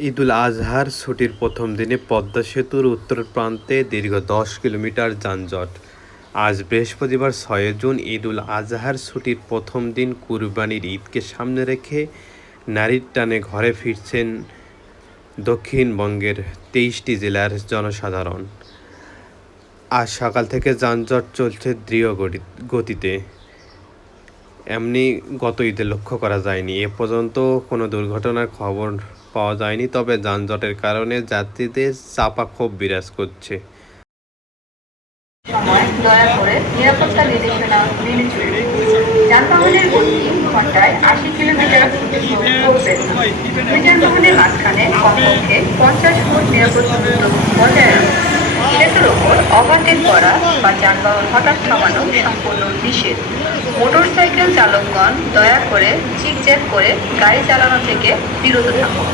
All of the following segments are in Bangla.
ঈদুল আজহার ছুটির প্রথম দিনে পদ্মা সেতুর উত্তর প্রান্তে দীর্ঘ দশ কিলোমিটার যানজট। আজ বৃহস্পতিবার ছয় জুন ঈদুল আজহার ছুটির প্রথম দিন কুরবানির ঈদকে সামনে রেখে নারীর টানে ঘরে ফিরছেন দক্ষিণবঙ্গের তেইশটি জেলার জনসাধারণ। আজ সকাল থেকে যানজট চলছে দৃঢ় গতি- গতিতে। এমনি গত ঈদে লক্ষ্য করা যায়নি। এ পর্যন্ত কোনো দুর্ঘটনার খবর পাওয়া যায়নি তবে যানজটের কারণে যাত্রীদের চাপা ক্ষোভ বিরাজ করছে। নিরাপত্তা নির্দেশনা মেনে দূরত্ব বজায় রাখুন সেতুর ওপর ওভারটেক করা বা যানবাহন হঠাৎ থামানো সম্পূর্ণ নিষেধ। মোটরসাইকেল চালকগণ দয়া করে চিকজ্যাক করে গাড়ি চালানো থেকে বিরত থাকুন।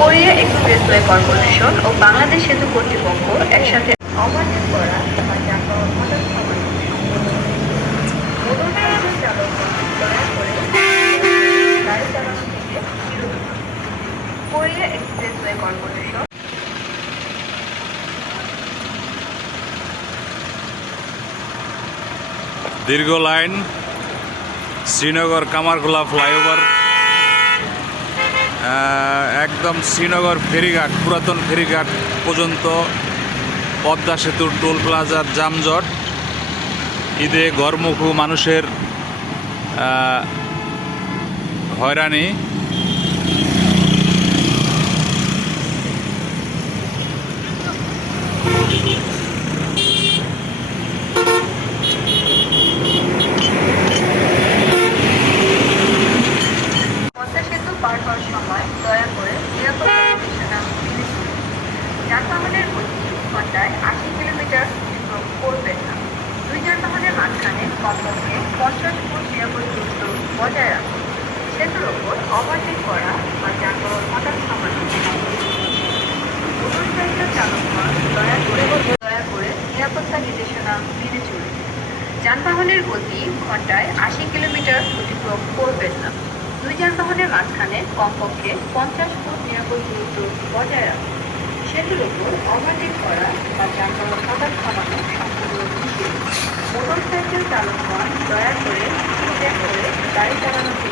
কোরিয়া এক্সপ্রেসওয়ে কর্পোরেশন ও বাংলাদেশ সেতু কর্তৃপক্ষ একসাথে ওভারটেক করা কর্পোরেশন দীর্ঘ লাইন, শ্রীনগর কামারখোলা ফ্লাইওভার একদম শ্রীনগর ফেরিঘাট, পুরাতন ফেরিঘাট পর্যন্ত, পদ্মা সেতুর টোল প্লাজার জামজট ঈদে ঘরমুখু মানুষের হয়রানি পদ্মা সেতু পার হওয়ার সময় দয়া করে নিরাপত্তা নির্দেশনা মেনে চলুন যানবাহনের গতি ঘন্টায় আশি কিলোমিটার করবেন না। দুই যানবাহনের মাঝখানে কমপক্ষে পঞ্চাশ ফুট নিরাপদ দূরত্ব বজায় রাখুন। সেতুর ওপর করা বা যানবাহন হঠাৎ মোটরসাইকেল চালকগণ দয়া করে দয়া করে নিরাপত্তা নির্দেশনা মেনে চলুন। যানবাহনের গতি ঘন্টায় আশি কিলোমিটার অতিক্রম করবেন না। দুই যানবাহনের মাঝখানে কমপক্ষে পঞ্চাশ ফুট নিরাপদ দূরত্ব বজায় রাখুন। সেতুর ওপর ওভারটেক করা বা যানবাহন হঠাৎ থামানো সম্পূর্ণ নিষেধ মোটরসাইকেল চালকগণ দয়া করে চিন্তা করে গাড়ি চালানো